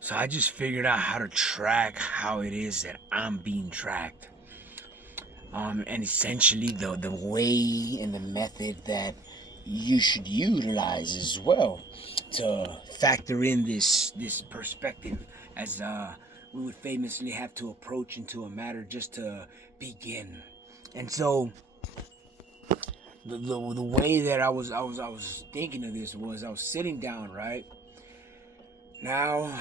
So I just figured out how to track how it is that I'm being tracked. And essentially the way and the method that you should utilize as well to factor in this perspective as we would famously have to approach into a matter just to begin. And so the way that I was thinking of this was I was sitting down, right? Now,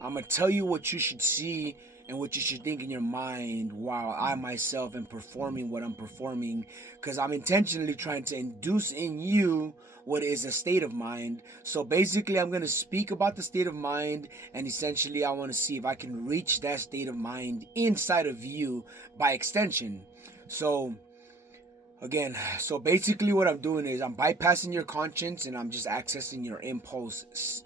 I'm gonna tell you what you should see and what you should think in your mind while I myself am performing what I'm performing, because I'm intentionally trying to induce in you what is a state of mind. So basically, I'm gonna speak about the state of mind, and essentially, I want to see if I can reach that state of mind inside of you by extension. So again, so basically what I'm doing is I'm bypassing your conscience and I'm just accessing your impulse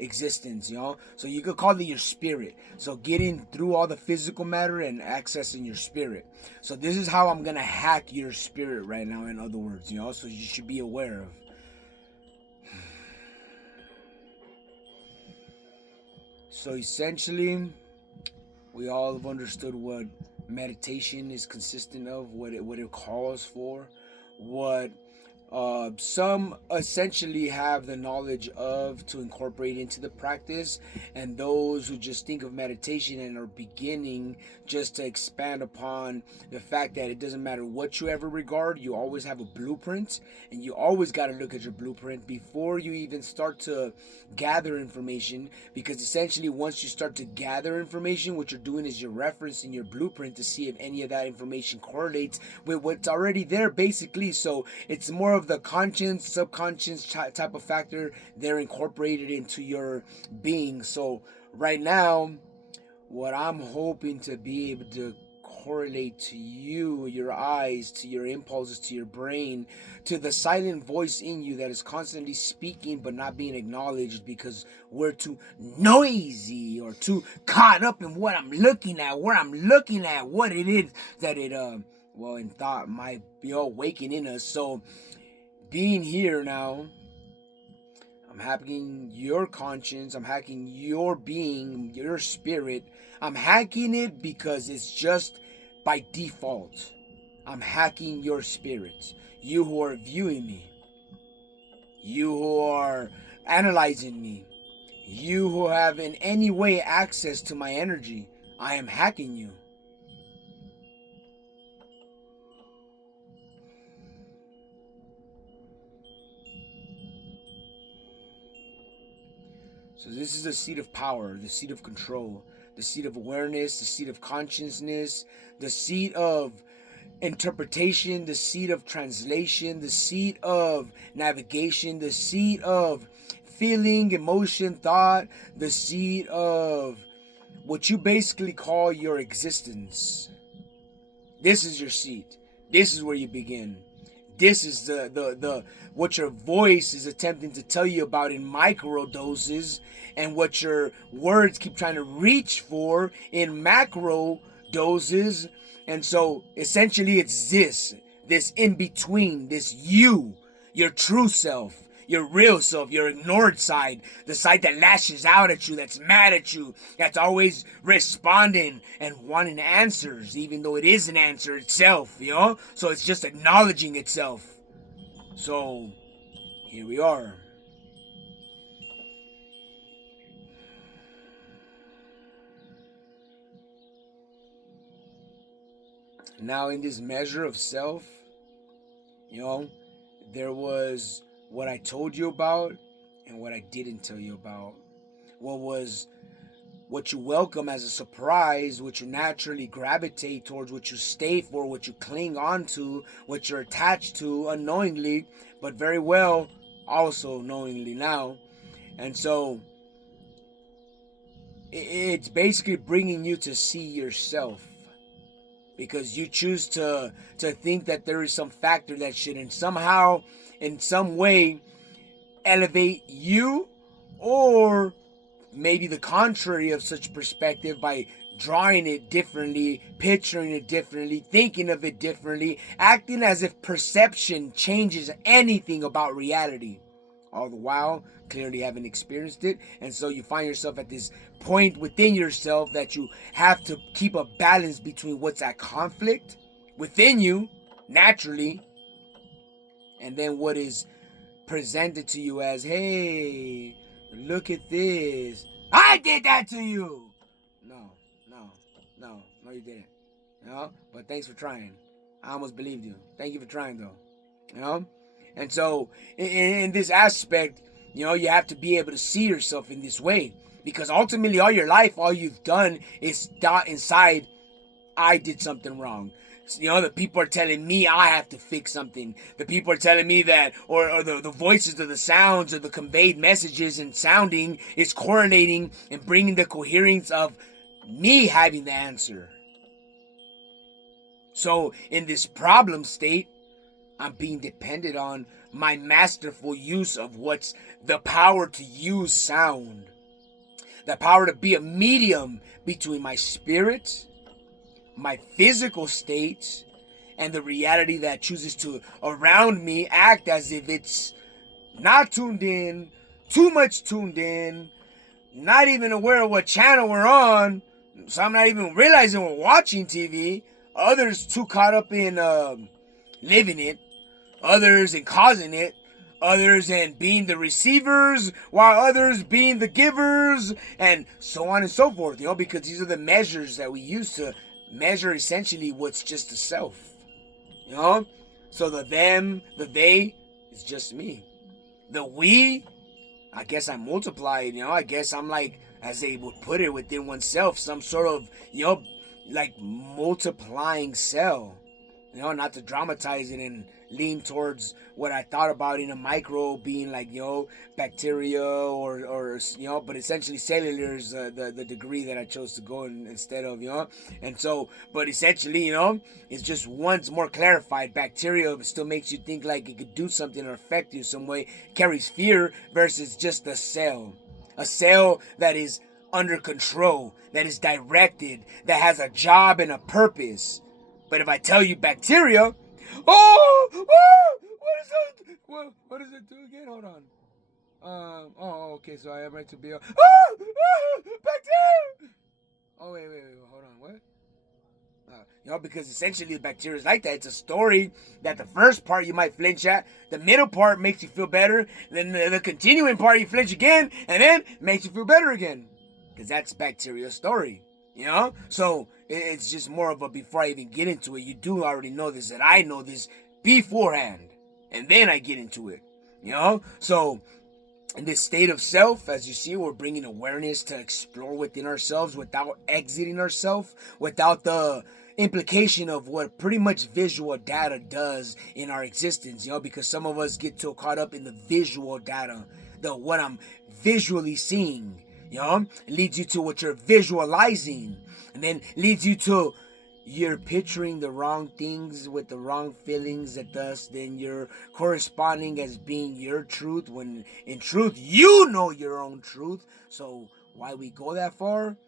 existence, so you could call it your spirit. So getting through all the physical matter and accessing your spirit. So this is how I'm gonna hack your spirit right now, in other words, so you should be aware of. So essentially, we all have understood what meditation is consistent of, what it calls for, what some essentially have the knowledge of to incorporate into the practice, and those who just think of meditation and are beginning just to expand upon the fact that it doesn't matter what you ever regard, you always have a blueprint, and you always got to look at your blueprint before you even start to gather information, because essentially once you start to gather information, what you're doing is you're referencing your blueprint to see if any of that information correlates with what's already there, basically. So it's more of the conscious subconscious type of factor they're incorporated into your being. So right now, what I'm hoping to be able to correlate to you, your eyes, to your impulses, to your brain, to the silent voice in you that is constantly speaking but not being acknowledged because we're too noisy or too caught up in what I'm looking at, where I'm looking at, what it is that it well, in thought might be awakening in us. So being here now, I'm hacking your conscience, I'm hacking your being, your spirit. I'm hacking it because it's just by default. I'm hacking your spirit. You who are viewing me, you who are analyzing me, you who have in any way access to my energy, I am hacking you. So this is a seat of power, the seat of control, the seat of awareness, the seat of consciousness, the seat of interpretation, the seat of translation, the seat of navigation, the seat of feeling, emotion, thought, the seat of what you basically call your existence. This is your seat. This is where you begin. This is the what your voice is attempting to tell you about in micro doses, and what your words keep trying to reach for in macro doses. And so essentially it's this in between, this you, your true self, your real self, your ignored side, the side that lashes out at you, that's mad at you, that's always responding and wanting answers, even though it is an answer itself, So it's just acknowledging itself. So here we are. Now, in this measure of self, you know, there was what I told you about and what I didn't tell you about. What was what you welcome as a surprise, what you naturally gravitate towards, what you stay for, what you cling on to, what you're attached to unknowingly, but very well also knowingly now. And so it's basically bringing you to see yourself, because you choose to think that there is some factor that should in somehow, in some way, elevate you, or maybe the contrary of such perspective by drawing it differently, picturing it differently, thinking of it differently, acting as if perception changes anything about reality. all the while clearly haven't experienced it. And so you find yourself at this point within yourself that you have to keep a balance between what's at conflict within you naturally, and then what is presented to you as, hey, look at this, I did that to you. No, you didn't. But thanks for trying. I almost believed you. Thank you for trying, though. And so in this aspect, you have to be able to see yourself in this way, because ultimately all your life, all you've done is thought inside, I did something wrong. The people are telling me I have to fix something. The people are telling me that, or the voices or the sounds or the conveyed messages and sounding is correlating and bringing the coherence of me having the answer. So in this problem state, I'm being dependent on my masterful use of what's the power to use sound. The power to be a medium between my spirit, my physical state, and the reality that chooses to, around me, act as if it's not tuned in, too much tuned in, not even aware of what channel we're on, so I'm not even realizing we're watching TV. Others too caught up in living it, others in causing it, others in being the receivers, while others being the givers, and so on and so forth, because these are the measures that we use to measure essentially what's just the self. So the them, the they is just me. The we, I guess I multiplied, I guess I'm like, as they would put it within oneself, some sort of, like multiplying cell. Not to dramatize it and lean towards what I thought about in a micro being like, bacteria or but essentially cellular is the degree that I chose to go in instead of, and so, but essentially, it's just once more clarified. Bacteria still makes you think like it could do something or affect you some way, carries fear, versus just a cell that is under control, that is directed, that has a job and a purpose. But if I tell you bacteria, what is that? What does it do again? Hold on. Okay, so I am right to be bacteria. Oh, wait, hold on, what? Because essentially the bacteria is like that. It's a story that the first part you might flinch at, the middle part makes you feel better, then the continuing part you flinch again, and then makes you feel better again. Because that's bacteria's story. So it's just more of a, before I even get into it, you do already know this, that I know this beforehand, and then I get into it. So in this state of self, as you see, we're bringing awareness to explore within ourselves without exiting ourselves, without the implication of what pretty much visual data does in our existence, because some of us get too caught up in the visual data, what I'm visually seeing. Leads you to what you're visualizing, and then leads you to you're picturing the wrong things with the wrong feelings, that thus then you're corresponding as being your truth, when in truth you know your own truth. So why we go that far?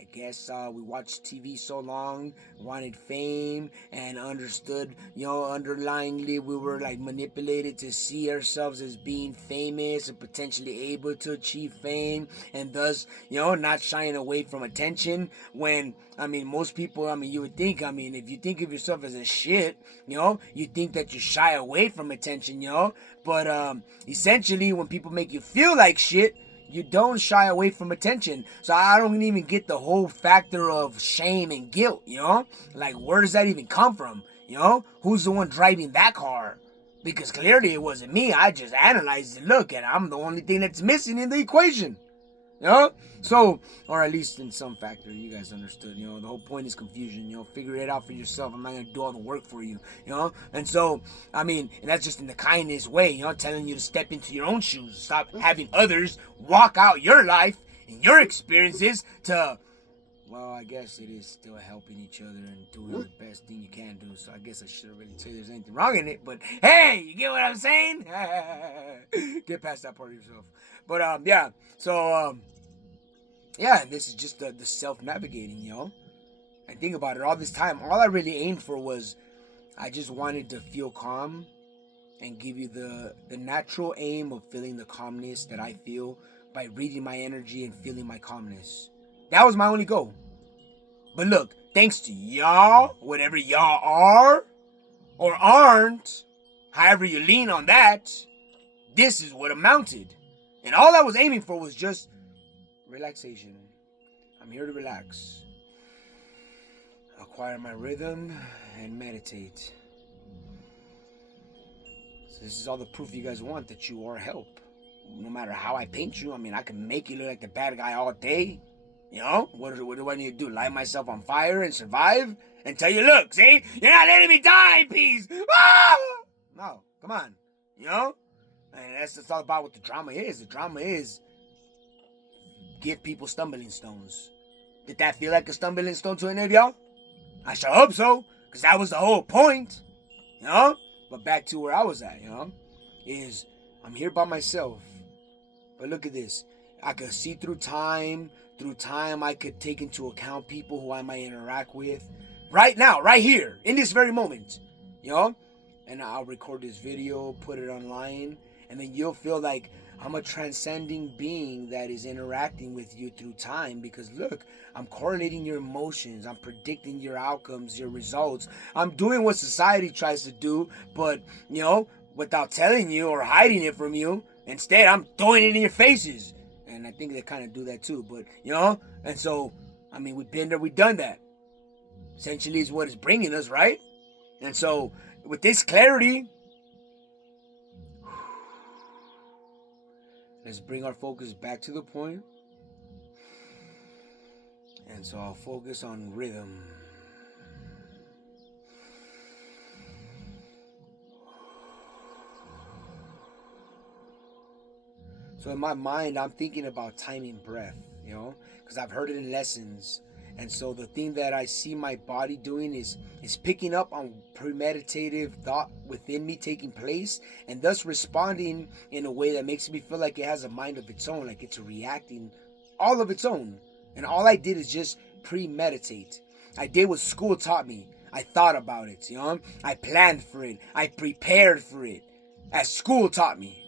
I guess we watched TV so long, wanted fame, and understood, underlyingly we were like manipulated to see ourselves as being famous and potentially able to achieve fame, and thus, not shying away from attention. When, most people, you would think, if you think of yourself as a shit, you think that you shy away from attention, but essentially when people make you feel like shit, you don't shy away from attention. So I don't even get the whole factor of shame and guilt, Like, where does that even come from? Who's the one driving that car? Because clearly it wasn't me. I just analyzed it. Look, and I'm the only thing that's missing in the equation. So, or at least in some factor, you guys understood, the whole point is confusion, figure it out for yourself. I'm not going to do all the work for you, and so, and that's just in the kindness way, telling you to step into your own shoes, stop having others walk out your life and your experiences to, well, I guess it is still helping each other and doing the best thing you can do, so I guess I shouldn't really say there's anything wrong in it, but hey, you get what I'm saying? Get past that part of yourself. But, yeah, so, yeah, and this is just the self-navigating, And think about it, all this time, all I really aimed for was, I just wanted to feel calm and give you the natural aim of feeling the calmness that I feel by reading my energy and feeling my calmness. That was my only goal. But look, thanks to y'all, whatever y'all are or aren't, however you lean on that, this is what amounted. And all I was aiming for was just relaxation. I'm here to relax, acquire my rhythm, and meditate. So this is all the proof you guys want that you are help. No matter how I paint you, I mean, I can make you look like the bad guy all day. You know, what do I need to do? Light myself on fire and survive? And tell you, look, see? You're not letting me die in peace! Ah! No, come on. You know? And that's all about what the drama is. The drama is give people stumbling stones. Did that feel like a stumbling stone to any of y'all? I sure hope so, because that was the whole point. You know? But back to where I was at, you know? Is I'm here by myself. But look at this. I could see through time. Through time, I could take into account people who I might interact with. Right now, right here, in this very moment. You know? And I'll record this video, put it online. And then you'll feel like I'm a transcending being that is interacting with you through time. Because look, I'm correlating your emotions. I'm predicting your outcomes, your results. I'm doing what society tries to do. But, you know, without telling you or hiding it from you. Instead, I'm throwing it in your faces. And I think they kind of do that too. But, you know, and so, I mean, we've been there, we've done that. Essentially is what it's bringing us, right? And so, with this clarity, let's bring our focus back to the point. And so I'll focus on rhythm. So in my mind, I'm thinking about timing breath, you know, because I've heard it in lessons. And so the thing that I see my body doing is picking up on premeditative thought within me taking place, and thus responding in a way that makes me feel like it has a mind of its own, like it's reacting all of its own. And all I did is just premeditate. I did what school taught me. I thought about it, you know. I planned for it. I prepared for it, as school taught me.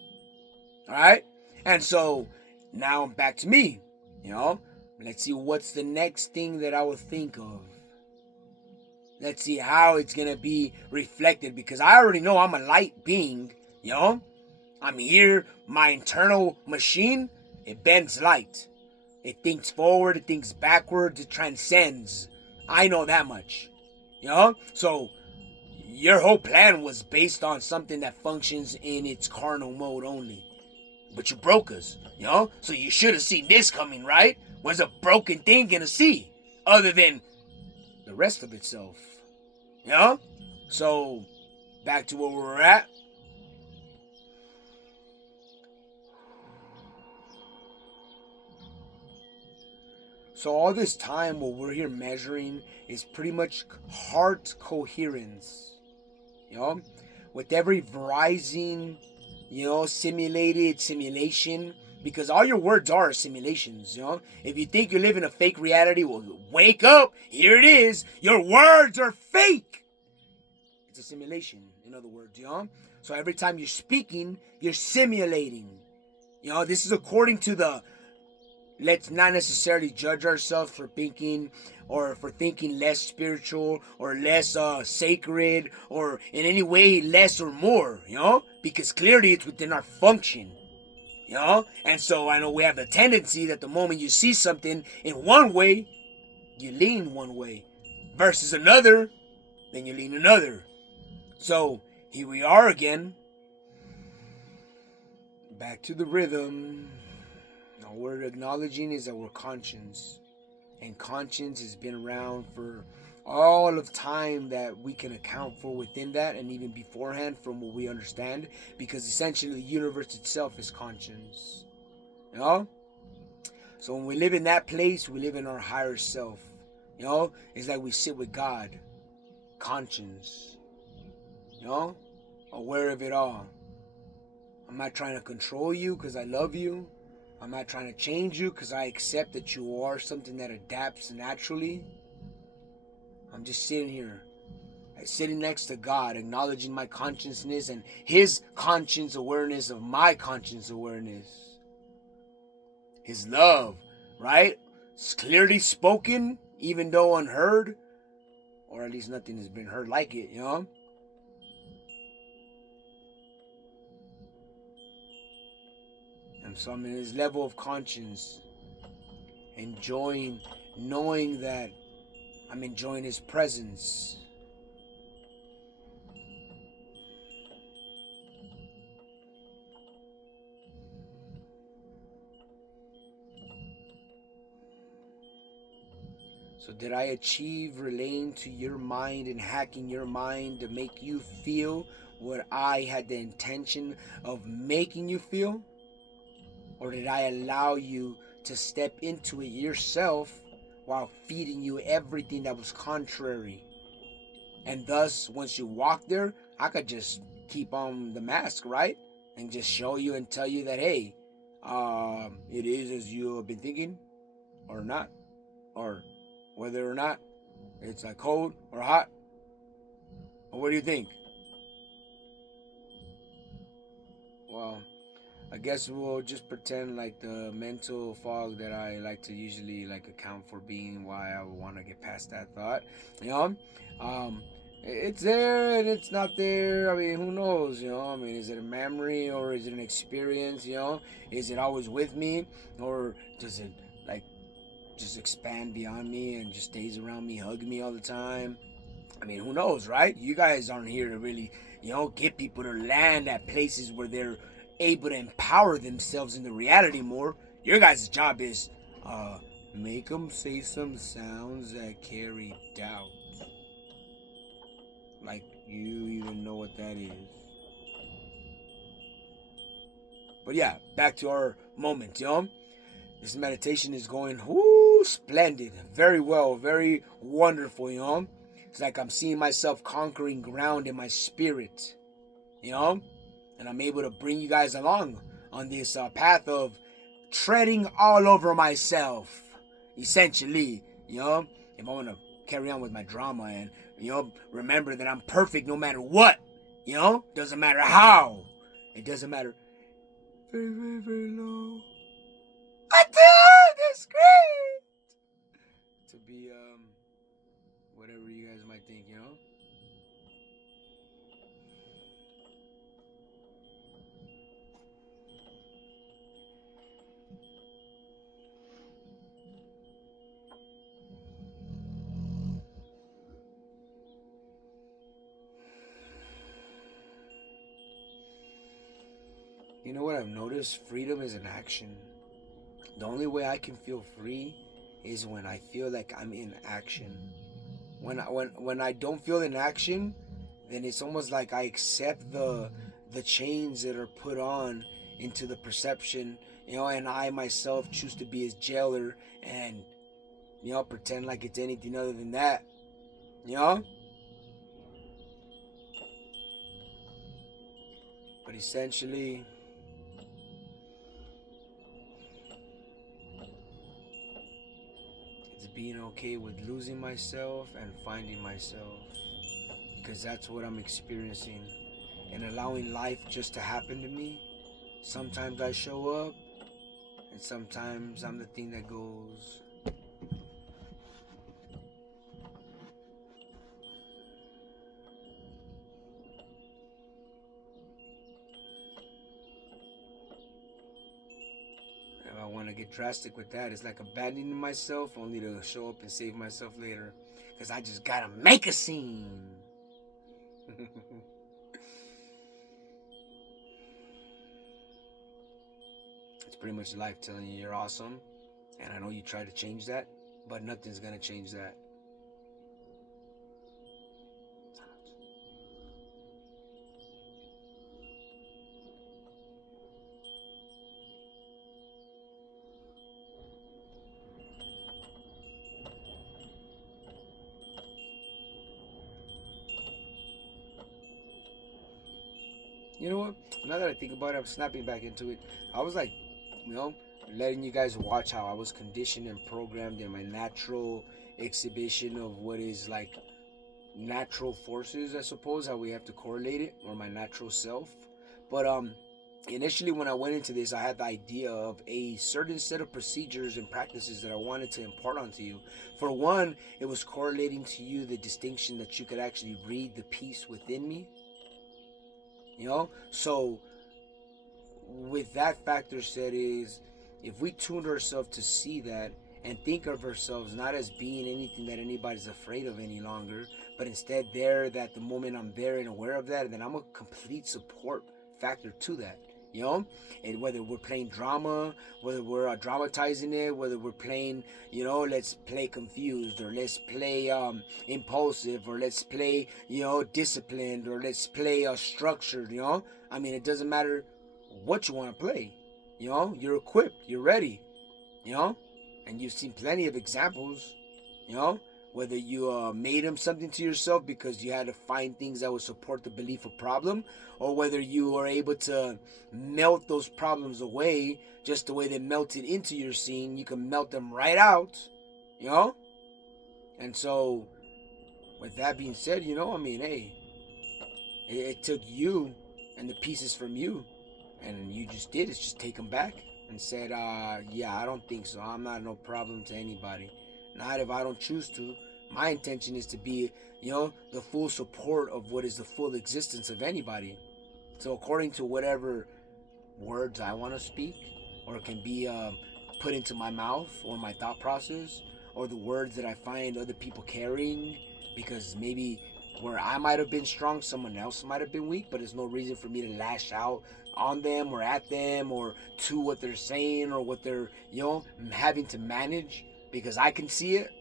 All right? And so now I'm back to me, you know. Let's see what's the next thing that I will think of. Let's see how it's going to be reflected, because I already know I'm a light being, you know. I'm here, my internal machine, it bends light. It thinks forward, it thinks backwards, it transcends. I know that much, you know. So your whole plan was based on something that functions in its carnal mode only. But you broke us, you know? So you should have seen this coming, right? What's a broken thing gonna see? Other than the rest of itself. You know? So, back to where we're at. So all this time what we're here measuring is pretty much heart coherence. You know? With every rising, you know, simulation, because all your words are simulations, you know. If you think you live in a fake reality, well, wake up, here it is, your words are fake. It's a simulation, in other words, you know. So every time you're speaking, you're simulating, you know. This is according to the, let's not necessarily judge ourselves for thinking, or for thinking less spiritual or less sacred, or in any way less or more, you know, because clearly it's within our function, you know. And so I know we have the tendency that the moment you see something in one way, you lean one way, versus another, then you lean another. So here we are again, back to the rhythm. All we're acknowledging is that we're conscious. And conscience has been around for all of time that we can account for within that, and even beforehand from what we understand, because essentially the universe itself is conscience. You know? So when we live in that place, we live in our higher self. You know? It's like we sit with God. Conscience. You know? Aware of it all. I'm not trying to control you because I love you. I'm not trying to change you because I accept that you are something that adapts naturally. I'm just sitting here sitting next to God, acknowledging my consciousness and His conscious awareness of my conscious awareness. His love, right? It's clearly spoken, even though unheard, or at least nothing has been heard like it, you know? And so I'm in His level of conscience, enjoying, knowing that I'm enjoying His presence. So did I achieve relaying to your mind and hacking your mind to make you feel what I had the intention of making you feel? Or did I allow you to step into it yourself while feeding you everything that was contrary? And thus, once you walk there, I could just keep on the mask, right? And just show you and tell you that, hey, it is as you have been thinking, or not. Or whether or not it's like cold or hot. Or what do you think? Well, I guess we'll just pretend like the mental fog that I like to usually like account for being why I would want to get past that thought. You know, it's there and it's not there. I mean, who knows? You know, I mean, is it a memory or is it an experience? You know, is it always with me or does it like just expand beyond me and just stays around me, hug me all the time? I mean, who knows, right? You guys aren't here to really, get people to land at places where they're able to empower themselves into reality more. Your guys' job is, make them say some sounds that carry doubt. Like you even know what that is. But yeah, back to our moment, This meditation is going, splendid. Very well, very wonderful, It's like I'm seeing myself conquering ground in my spirit, And I'm able to bring you guys along on this path of treading all over myself, essentially, If I want to carry on with my drama and, remember that I'm perfect no matter what, Doesn't matter how. It doesn't matter. Very, very, very low. Until the screen. To be, whatever you guys might think, You know what I've noticed? Freedom is an action. The only way I can feel free is when I feel like I'm in action. When I don't feel in action, then it's almost like I accept the chains that are put on into the perception, and I myself choose to be his jailer and pretend like it's anything other than that. But essentially, it's being okay with losing myself and finding myself, because that's what I'm experiencing, and allowing life just to happen to me. Sometimes I show up, and sometimes I'm the thing that goes. If I want to get drastic with that, it's like abandoning myself only to show up and save myself later, because I just gotta make a scene. It's pretty much life telling you you're awesome, and I know you try to change that, but nothing's gonna change that. You know what? Now that I think about it, I'm snapping back into it. I was like, letting you guys watch how I was conditioned and programmed in my natural exhibition of what is like natural forces, I suppose, how we have to correlate it, or my natural self. But initially when I went into this, I had the idea of a certain set of procedures and practices that I wanted to impart onto you. For one, it was correlating to you the distinction that you could actually read the peace within me. So with that factor said is, if we tuned ourselves to see that and think of ourselves not as being anything that anybody's afraid of any longer, but instead there, that the moment I'm there and aware of that, then I'm a complete support factor to that. And whether we're playing drama, whether we're dramatizing it, whether we're playing, let's play confused, or let's play impulsive, or let's play, disciplined, or let's play structured. I mean, it doesn't matter what you want to play. You're equipped, you're ready. you know and you've seen plenty of examples. Whether you made them something to yourself because you had to find things that would support the belief of problem, or whether you are able to melt those problems away just the way they melted into your scene. You can melt them right out. you know and so with that being said, I mean, hey, it took you and the pieces from you, and you just did is just take them back and said, yeah, I don't think so. I'm not no problem to anybody. Not if I don't choose to. My intention is to be, the full support of what is the full existence of anybody. So according to whatever words I want to speak, or it can be put into my mouth or my thought process, or the words that I find other people carrying, because maybe where I might have been strong, someone else might have been weak, but there's no reason for me to lash out on them or at them or to what they're saying or what they're, having to manage, because I can see it.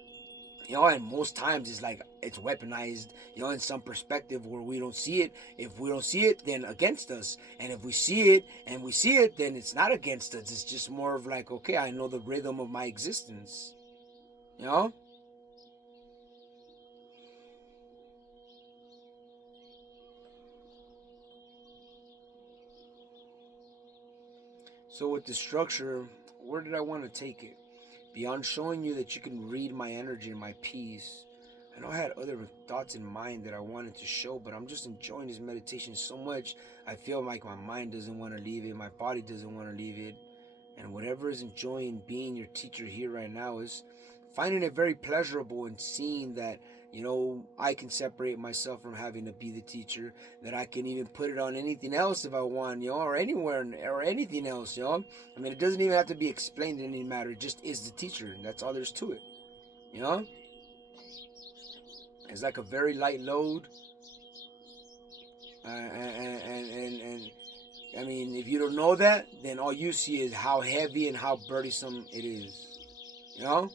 And most times it's like it's weaponized, in some perspective where we don't see it. If we don't see it, then against us. And if we see it and we see it, then it's not against us. It's just more of like, okay, I know the rhythm of my existence. You know? So with the structure, where did I want to take it? Beyond showing you that you can read my energy and my peace, I know I had other thoughts in mind that I wanted to show, but I'm just enjoying this meditation so much. I feel like my mind doesn't want to leave it, my body doesn't want to leave it. And whatever is enjoying being your teacher here right now is finding it very pleasurable and seeing that, I can separate myself from having to be the teacher, that I can even put it on anything else if I want, or anywhere, or anything else. I mean, it doesn't even have to be explained in any matter. It just is the teacher, and that's all there's to it. You know? It's like a very light load. And I mean, if you don't know that, then all you see is how heavy and how burdensome it is. You know?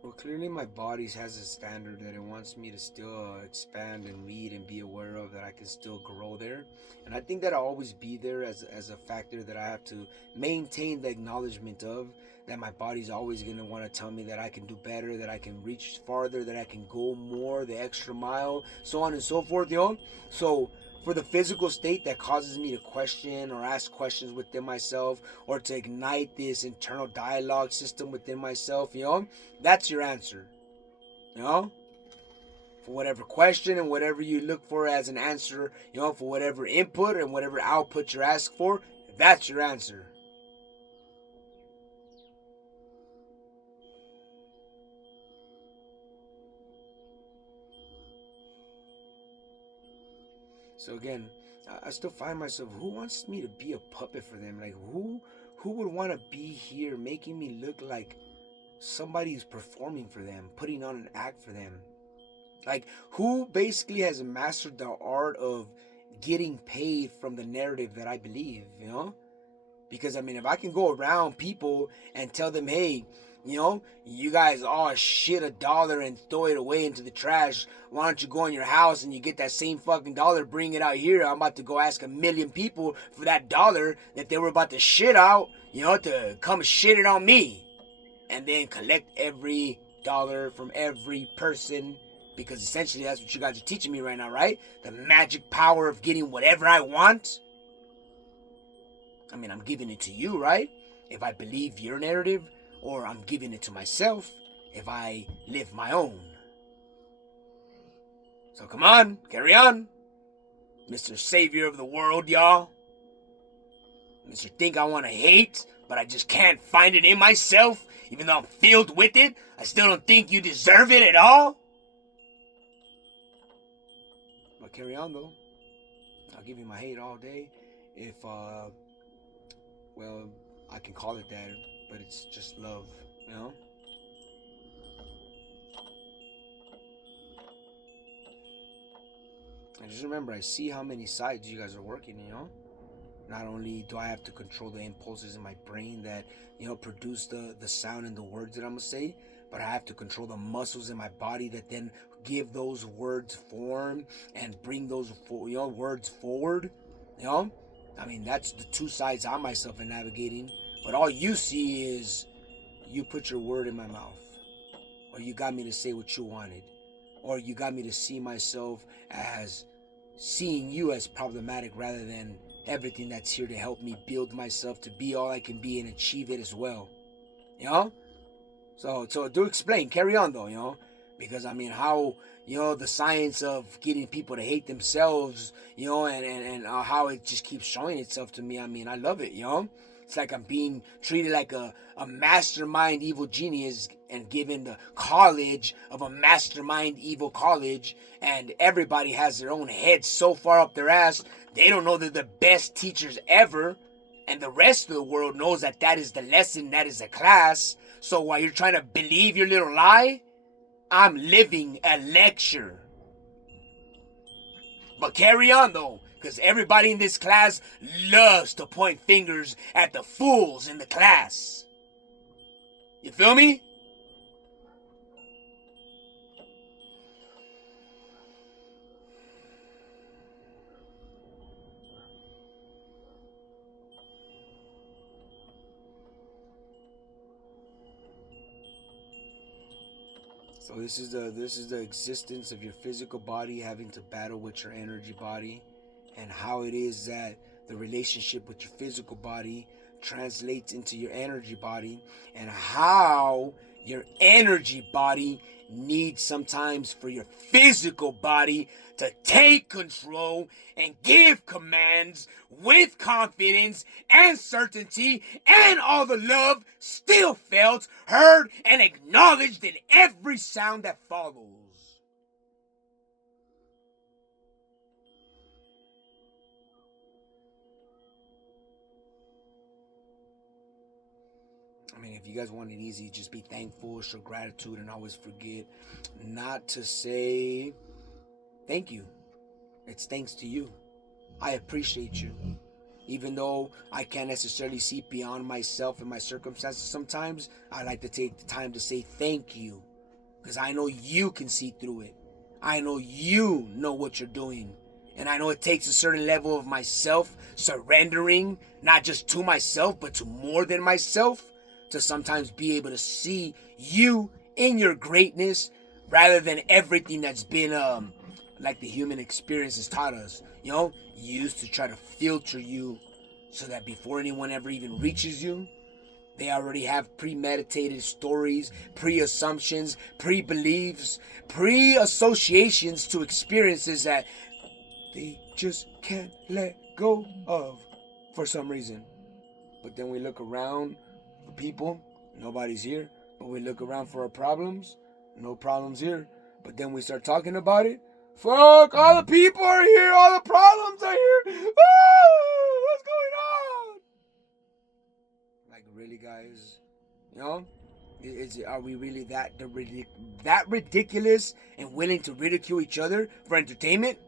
Well, clearly my body has a standard that it wants me to still expand and read and be aware of, that I can still grow there. And I think that I'll always be there as a factor that I have to maintain the acknowledgement of, that my body's always going to want to tell me that I can do better, that I can reach farther, that I can go more, the extra mile, so on and so forth. So for the physical state that causes me to question or ask questions within myself, or to ignite this internal dialogue system within myself, that's your answer. You know? For whatever question and whatever you look for as an answer, for whatever input and whatever output you're asked for, that's your answer. So again, I still find myself, who wants me to be a puppet for them? Like, who would want to be here making me look like somebody who's performing for them, putting on an act for them? Like, who basically has mastered the art of getting paid from the narrative that I believe? Because I mean, if I can go around people and tell them, hey, you guys all shit $1 and throw it away into the trash. Why don't you go in your house and you get that same fucking dollar, bring it out here? I'm about to go ask 1,000,000 people for that dollar that they were about to shit out, to come shit it on me. And then collect every dollar from every person Because essentially that's what you guys are teaching me right now, right? The magic power of getting whatever I want. I mean, I'm giving it to you, right? If I believe your narrative, or I'm giving it to myself if I live my own. So come on, carry on. Mr. Savior of the world, y'all. Mr. Think I want to hate, but I just can't find it in myself. Even though I'm filled with it, I still don't think you deserve it at all. But carry on, though. I'll give you my hate all day. If, well, I can call it that, but it's just love, you know? And just remember, I see how many sides you guys are working, you know? Not only do I have to control the impulses in my brain that, produce the sound and the words that I'm going to say, but I have to control the muscles in my body that then give those words form and bring those, words forward, you know? I mean, that's the two sides I myself am navigating. But all you see is you put your word in my mouth. Or you got me to say what you wanted. Or you got me to see myself as seeing you as problematic rather than everything that's here to help me build myself to be all I can be and achieve it as well. You know? So do explain. Carry on though, Because I mean how, the science of getting people to hate themselves, and how it just keeps showing itself to me. I mean, I love it, It's like I'm being treated like a mastermind evil genius and given the college of a mastermind evil college, and everybody has their own head so far up their ass, they don't know they're the best teachers ever, and the rest of the world knows that that is the lesson, that is a class. So while you're trying to believe your little lie, I'm living a lecture. But carry on though, because everybody in this class loves to point fingers at the fools in the class. You feel me? So this is the existence of your physical body having to battle with your energy body, and how it is that the relationship with your physical body translates into your energy body, and how your energy body needs sometimes for your physical body to take control and give commands with confidence and certainty, and all the love still felt, heard, and acknowledged in every sound that follows. I mean, if you guys want it easy, just be thankful, show gratitude, and always forget not to say thank you. It's thanks to you. I appreciate you. Even though I can't necessarily see beyond myself and my circumstances sometimes, I like to take the time to say thank you. Because I know you can see through it. I know you know what you're doing. And I know it takes a certain level of myself surrendering, not just to myself, but to more than myself, to sometimes be able to see you in your greatness rather than everything that's been like the human experience has taught us, used to try to filter you so that before anyone ever even reaches you, they already have premeditated stories, pre-assumptions, pre-beliefs, pre-associations to experiences that they just can't let go of for some reason. But then we look around for people, nobody's here. But we look around for our problems, no problems here. But then we start talking about it. Fuck, all the people are here, all the problems are here. What's going on? Like, really, guys? Are we really that ridiculous and willing to ridicule each other for entertainment?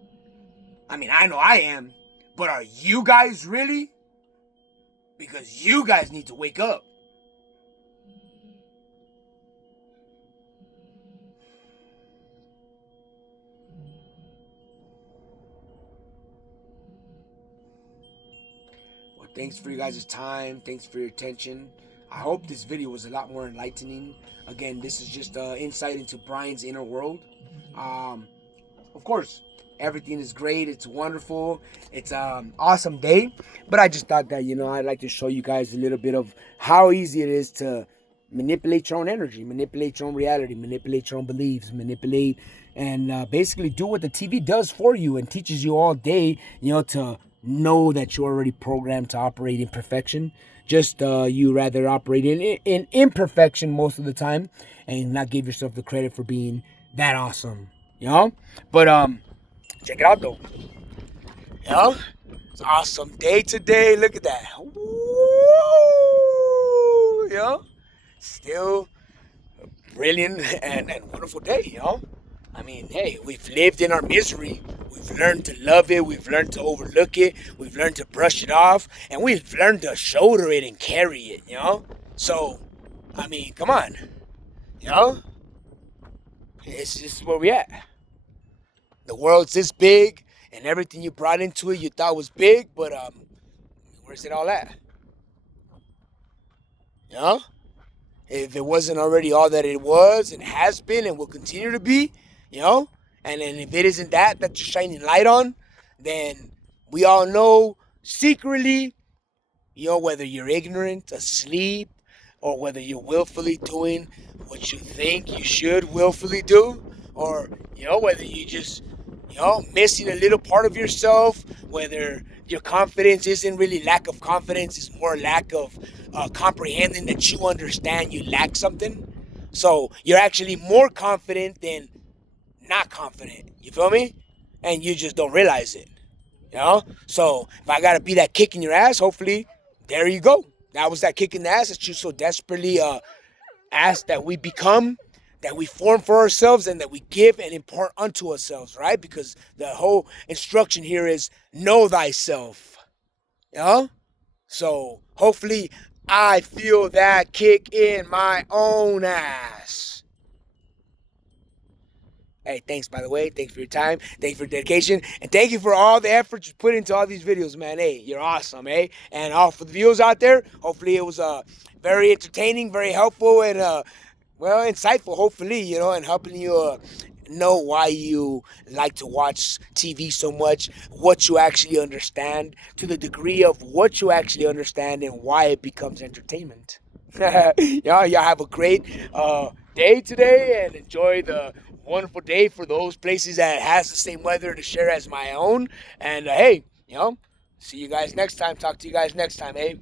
I mean, I know I am, but are you guys really? Because you guys need to wake up. Well, thanks for you guys' time. Thanks for your attention. I hope this video was a lot more enlightening. Again, this is just insight into Brian's inner world. Of course, everything is great. It's wonderful. It's an awesome day. But I just thought that, I'd like to show you guys a little bit of how easy it is to manipulate your own energy, manipulate your own reality, manipulate your own beliefs, manipulate and basically do what the TV does for you and teaches you all day, to know that you're already programmed to operate in perfection. Just you rather operate in imperfection most of the time and not give yourself the credit for being that awesome, But check it out though, It's an awesome day today. Look at that. Woo, Still a brilliant and wonderful day, I mean, hey, we've lived in our misery. We've learned to love it. We've learned to overlook it. We've learned to brush it off. And we've learned to shoulder it and carry it, So, I mean, come on, This is where we at. The world's this big, and everything you brought into it you thought was big, but where's it all at? If it wasn't already all that it was and has been and will continue to be, and then if it isn't that you're shining light on, then we all know secretly, whether you're ignorant, asleep, or whether you're willfully doing what you think you should willfully do, or, whether you just, missing a little part of yourself, whether your confidence isn't really lack of confidence, it's more lack of comprehending that you understand you lack something. So you're actually more confident than not confident. You feel me? And you just don't realize it. So if I gotta be that kick in your ass, hopefully, there you go. That was that kick in the ass that you so desperately ask that we become, that we form for ourselves, and that we give and impart unto ourselves, right? Because the whole instruction here is know thyself. So hopefully I feel that kick in my own ass. Hey, thanks, by the way. Thanks for your time. Thanks for your dedication. And thank you for all the effort you put into all these videos, man. Hey, you're awesome, eh? And all for the viewers out there, hopefully it was very entertaining, very helpful, and insightful, hopefully, and helping you know why you like to watch TV so much, what you actually understand, to the degree of what you actually understand and why it becomes entertainment. Y'all have a great day today and enjoy the wonderful day for those places that has the same weather to share as my own. And hey, see you guys next time. Talk to you guys next time, eh?